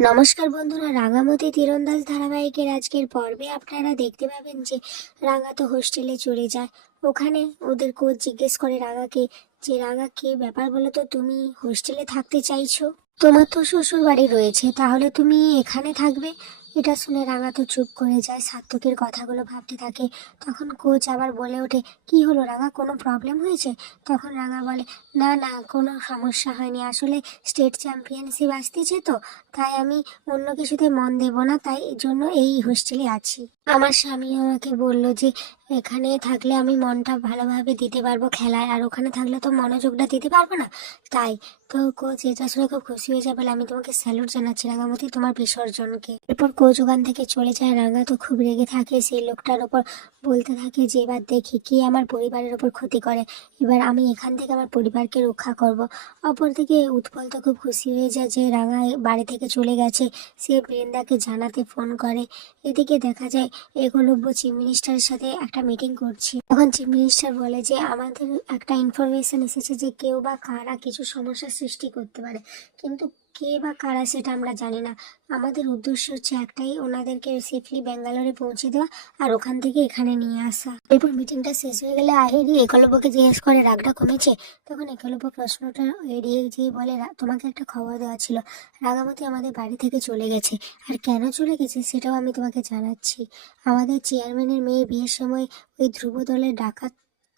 নমস্কার বন্ধুরা, রাঙামতি তীরন্দাজ ধারাবাহিকের আজকের পর্বে আপনারা দেখতে পাবেন যে রাঙা তো হোস্টেলে চলে যায়। ওখানে ওদের কোচ জিজ্ঞেস করে রাঙাকে যে, রাঙা, কি ব্যাপার বলো তো? তুমি হোস্টেলে থাকতে চাইছো? তোমার তো শ্বশুর বাড়ি রয়েছে, তাহলে তুমি এখানে থাকবে? এটা শুনে রাঙা তো চুপ করে যায়। সার্থকের কথাগুলো ভাবতে থাকে। তখন কোচ আবার বলে ওঠে, কি হলো রাঙা, কোনো প্রবলেম হয়েছে? তখন রাঙা বলে, না না, কোনো সমস্যা হয়নি। আসলে স্টেট চ্যাম্পিয়নশিপ আসতেছে তো, তাই আমি অন্য কিছুতে মন দেব না, তাই জন্য এই হোস্টেলে আছি। আমার স্বামী আমাকে বলল যে, এখানে থাকলে আমি মনটা ভালোভাবে দিতে পারব খেলায়, আর ওখানে থাকলে তো মনোযোগটা দিতে পারব না। তাই তো কোচ এটা শুনে খুব খুশি হয়ে যাবে আমি তোমাকে স্যালুট জানাচ্ছি রাঙামতি, তোমার বিসর্জনকে। এরপর ওখান থেকে চলে যায়। রাঙা তো খুব রেগে থাকে, সেই লোকটার ওপর বলতে থাকে যে, এবার দেখি কে আমার পরিবারের ওপর ক্ষতি করে। এবার আমি এখান থেকে আমার পরিবারকে রক্ষা করব। অপরদিকে উৎপল তো খুব খুশি হয়ে যায় যে, রাঙা বাড়ি থেকে চলে গেছে। সে বৃন্দাকে জানাতে ফোন করে। এদিকে দেখা যায় একলব্য চিফ মিনিস্টারের সাথে একটা মিটিং করছি। তখন চিফ মিনিস্টার বলে যে, আমাদের একটা ইনফরমেশন এসেছে যে, কেউ বা কারা কিছু সমস্যার সৃষ্টি করতে পারে। কিন্তু কে বা কারা সেটা আমরা জানি না। আমাদের উদ্দেশ্য হচ্ছে একটাই, ওনাদেরকে সেফলি ব্যাঙ্গালোরে পৌঁছে দেওয়া আর ওখান থেকে এখানে নিয়ে আসা। এরপর মিটিংটা শেষ হয়ে গেলে আহিরি একলব্যকে জিজ্ঞেস করে, রাগটা কমেছে? তখন একলব্য প্রশ্নটা এড়িয়ে যেয়ে বলে, "রা- তোমাকে একটা খবর দেওয়া ছিল। রাগামতি আমাদের বাড়ি থেকে চলে গেছে। আর কেন চলে গেছে সেটাও আমি তোমাকে জানাচ্ছি। আমাদের চেয়ারম্যানের মেয়ে বিয়ের সময় ওই ধ্রুব দলের ডাকাত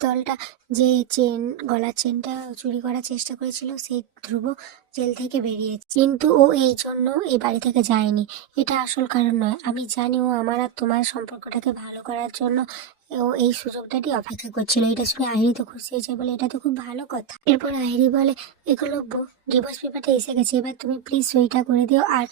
দলটা যে চেন গলার চেনটা চুরি করার চেষ্টা করেছিল, সেই ধ্রুব জেল থেকে বেরিয়েছে। কিন্তু ও এই জন্য এই বাড়ি থেকে যায়নি। এটা আসল কারণ নয়। আমি জানি ও আমার আর তোমার সম্পর্কটাকে ভালো করার জন্য ও এই সুযোগটাটি অপেক্ষা করছিল। এটা শুনে আহিরি তো খুশি হয়েছে বলে এটা তো খুব ভালো কথা। এরপর আহিরি বলে একলব্য ডিভোর্স পেপারটা এসে গেছে। এবার তুমি প্লিজ সইটা করে দিও। আর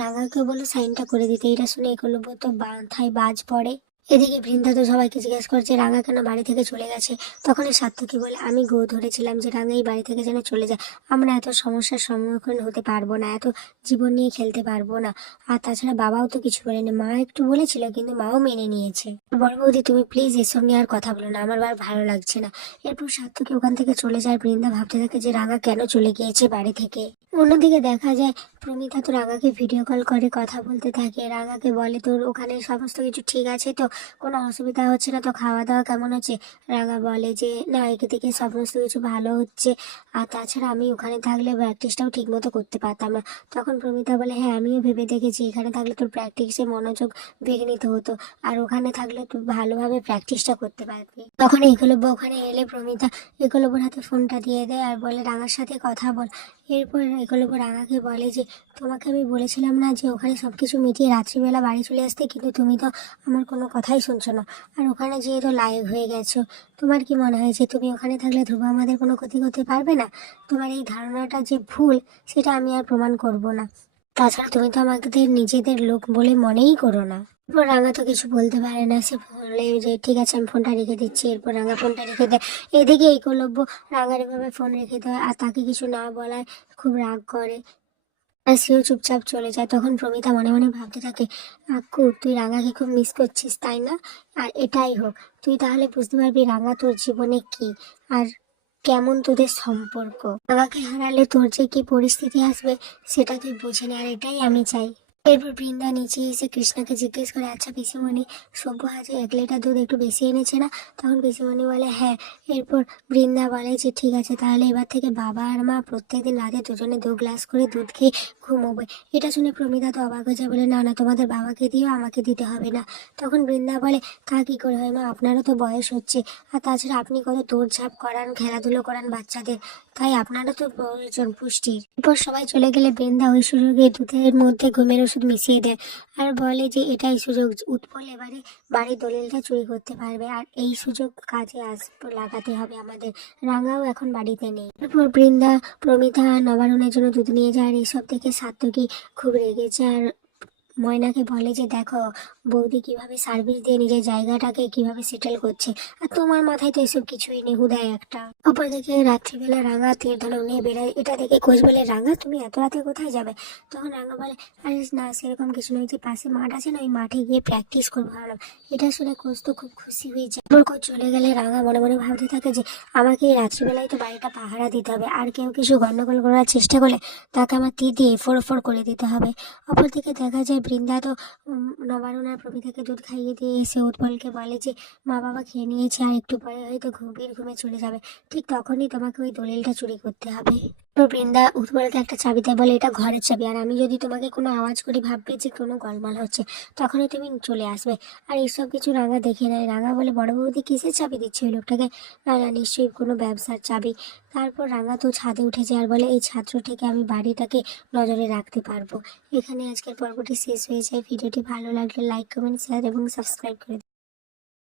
রাঙাকে বলো সাইনটা করে দিতে। এটা শুনে একলব্য তো মাথায় বাজ পড়ে। এদিকে বৃন্দা তো সবাইকে জিজ্ঞেস করছে, রাঙা কেন বাড়ি থেকে চলে গেছে? তখন সার্থকী বলে, আমি গো ধরেছিলাম যে রাঙা এই বাড়ি থেকে যেন চলে যায়। আমরা এত সমস্যার সম্মুখীন হতে পারব না, এত জীবন নিয়ে খেলতে পারব না। আর তাছাড়া বাবাও তো কিছু বলেনি। মা একটু বলেছিল, কিন্তু মাও মেনে নিয়েছে। বড় বৌদি, তুমি প্লিজ এসব নিয়ে আর কথা বলো না, আমার আর ভালো লাগছে না। এরপর সার্থকী ওখান থেকে চলে যায়। বৃন্দা ভাবতে থাকে যে রাঙা কেন চলে গিয়েছে বাড়ি থেকে? অন্যদিকে দেখা যায় প্রমিতা তো রাঙাকে ভিডিও কল করে কথা বলতে থাকে, রাগাকে বলে, তোর ওখানে সমস্ত কিছু ঠিক আছে তো? কোনো অসুবিধা হচ্ছে না তো? খাওয়া দাওয়া কেমন হচ্ছে? রাগা বলে যে, না, একে থেকে সমস্ত কিছু ভালো হচ্ছে। আর তাছাড়া আমি ওখানে থাকলে প্র্যাকটিসটাও ঠিক মতো করতে পারতাম না। তখন প্রমিতা বলে হ্যাঁ আমিও ভেবে দেখেছি। এখানে থাকলে তোর প্র্যাকটিসে মনোযোগ ভেঙে নিতে হতো। আর ওখানে থাকলে তুই ভালোভাবে প্র্যাকটিসটা করতে পারবি। তখন একলব্য ওখানে এলে প্রমিতা একলব্যর হাতে ফোনটা দিয়ে দেয় আর বলে, রাঙার সাথে কথা বল। এরপর একলব্য রাঙাকে বলে যে, তোমাকে আমি বলেছিলাম না যে ওখানে সব কিছু মিটিয়ে রাত্রিবেলা বাড়ি চলে আসতে, কিন্তু তুমি তো আমার কোনো কথাই শুনছো না। আর ওখানে যেয়ে তো লাইভ হয়ে গেছো, তোমার কি মনে হয় যে তুমি ওখানে থাকলে ধ্রুব আমাদের কোনো ক্ষতি করতে পারবে না? তোমার এই ধারণাটা যে ভুল, সেটা আমি আর প্রমাণ করব না। তাছাড়া তুমি তো আমাদের নিজেদের লোক বলে মনেই করো না। এরপর রাঙা তো কিছু বলতে পারে না, সে বলে যে, ঠিক আছে, আমি ফোনটা রেখে দিচ্ছি। এরপর রাঙা ফোনটা রেখে দেয়। এদিকে একলব্য রাঙার এভাবে ফোন রেখে দেয় আর তাকে কিছু না বলায় খুব রাগ করে। আর সেও চুপচাপ চলে যায়। তখন প্রমিতা মনে মনে ভাবতে থাকে, আক্কু, তুই রাঙাকে খুব মিস করছিস, তাই না? আর এটাই হোক, তুই তাহলে বুঝতে পারবি রাঙা তোর জীবনে কি। আর কেমন তোদের সম্পর্ক? আমাকে হারালে তোর যে কি পরিস্থিতি আসবে, সেটা তুই বুঝে নে, আর এটাই আমি চাই। এরপর বৃন্দা নিচে এসে কৃষ্ণাকে জিজ্ঞেস করে আচ্ছা পিসিমণি সভ্য আজ এক লিটার দুধ একটু বেশি এনেছে না? তখন পিসিমণি বলে হ্যাঁ। এরপর বৃন্দা বলে যে, ঠিক আছে, তাহলে এবার থেকে বাবা আর মা প্রত্যেকদিন রাতে দুজনে দু গ্লাস করে দুধ খেয়ে ঘুমোবে। এটা শুনে প্রমিতা তো অবাক হয়ে যায়, বলে, না না, তোমাদের বাবাকে দিও, আমাকে দিতে হবে না। তখন বৃন্দা বলে, তা কী করে হয় মা? আপনারও তো বয়স হচ্ছে। আর তাছাড়া আপনি কত দৌড়ঝাঁপ করান, খেলাধুলো করান বাচ্চাদের। তাই আপনারও তো প্রয়োজন পুষ্টির। এরপর সবাই চলে গেলে বৃন্দা ওই সুযোগে দুধের মধ্যে ঘুমের ওষুধ মিশিয়ে দেয়। আর বলে যে, এটাই সুযোগ, উৎপল এবারে বাড়ির দলিলটা চুরি করতে পারবে। আর এই সুযোগ কাজে আস লাগাতে হবে আমাদের। রাঙাও এখন বাড়িতে নেই। তারপর বৃন্দা, প্রমিতা, নবারণের জন্য দুধ নিয়ে যায়। আর এইসব থেকে সাত্তকী খুব রেগেছে। আর ময়নাকে বলে যে, দেখো, বৌদি কীভাবে সার্ভিস দিয়ে নিজের জায়গাটাকে কীভাবে সেটেল করছে। আর তোমার মাথায় তো এসব কিছুই নেই হুদায় একটা। অপরদিকে রাত্রিবেলা রাঙা তীর ধনুক নিয়ে বেরোয় এটা দেখে কোচ বলে, রাঙা, তুমি এত রাতে কোথায় যাবে? তখন রাঙা বলে, আরে না, সেরকম কিছু নয় যে পাশে মাঠ আছে না, ওই মাঠে গিয়ে প্র্যাকটিস করব ভাবলাম। এটা শুনে কোচ তো খুব খুশি হয়ে যায়। তারপর কোচ চলে গেলে রাঙা মনে মনে ভাবতে থাকে যে, আমাকে এই রাত্রিবেলায় তো বাড়িটা পাহারা দিতে হবে। আর কেউ কিছু গন্ডগোল করার চেষ্টা করলে তাকে আমার তীর দিয়ে এফোর ওফোর করে দিতে হবে। অপর অপরদিকে দেখা যায় বৃন্দা তো নবারুণার প্রমিতাকে দুধ খাইয়ে দিয়ে এসে উৎপলকে বলে যে, মা বাবা খেয়ে নিয়েছে আর একটু পরে হয়তো ঘুমিয়ে ঘুমে চলে যাবে। ঠিক তখনই তোমাকে ওই দলিলটা চুরি করতে হবে। বৃন্দা উৎপলকে একটা চাবি দেয়, বলে এটা ঘরের চাবি। আর আমি যদি তোমাকে কোনো আওয়াজ করি, ভাববে যে কোনো গলমাল হচ্ছে। তখনই তুমি চলে আসবে। আর এইসব কিছু রাঙা দেখে নেয়। রাঙা বলে, বড় বৌদি কিসের চাবি দিচ্ছে ওই লোকটাকে? না না, নিশ্চয়ই কোনো ব্যবসার চাবি। তারপর রাঙা তো ছাদে উঠে যায় আর বলে, এই ছাত্র থেকে আমি বাড়িটাকে নজরে রাখতে পারব। এখানে আজকের পর্বটি শেষ হয়ে যায়। ভিডিওটি ভালো লাগলে লাইক, কমেন্ট শেয়ার এবং সাবস্ক্রাইব করে।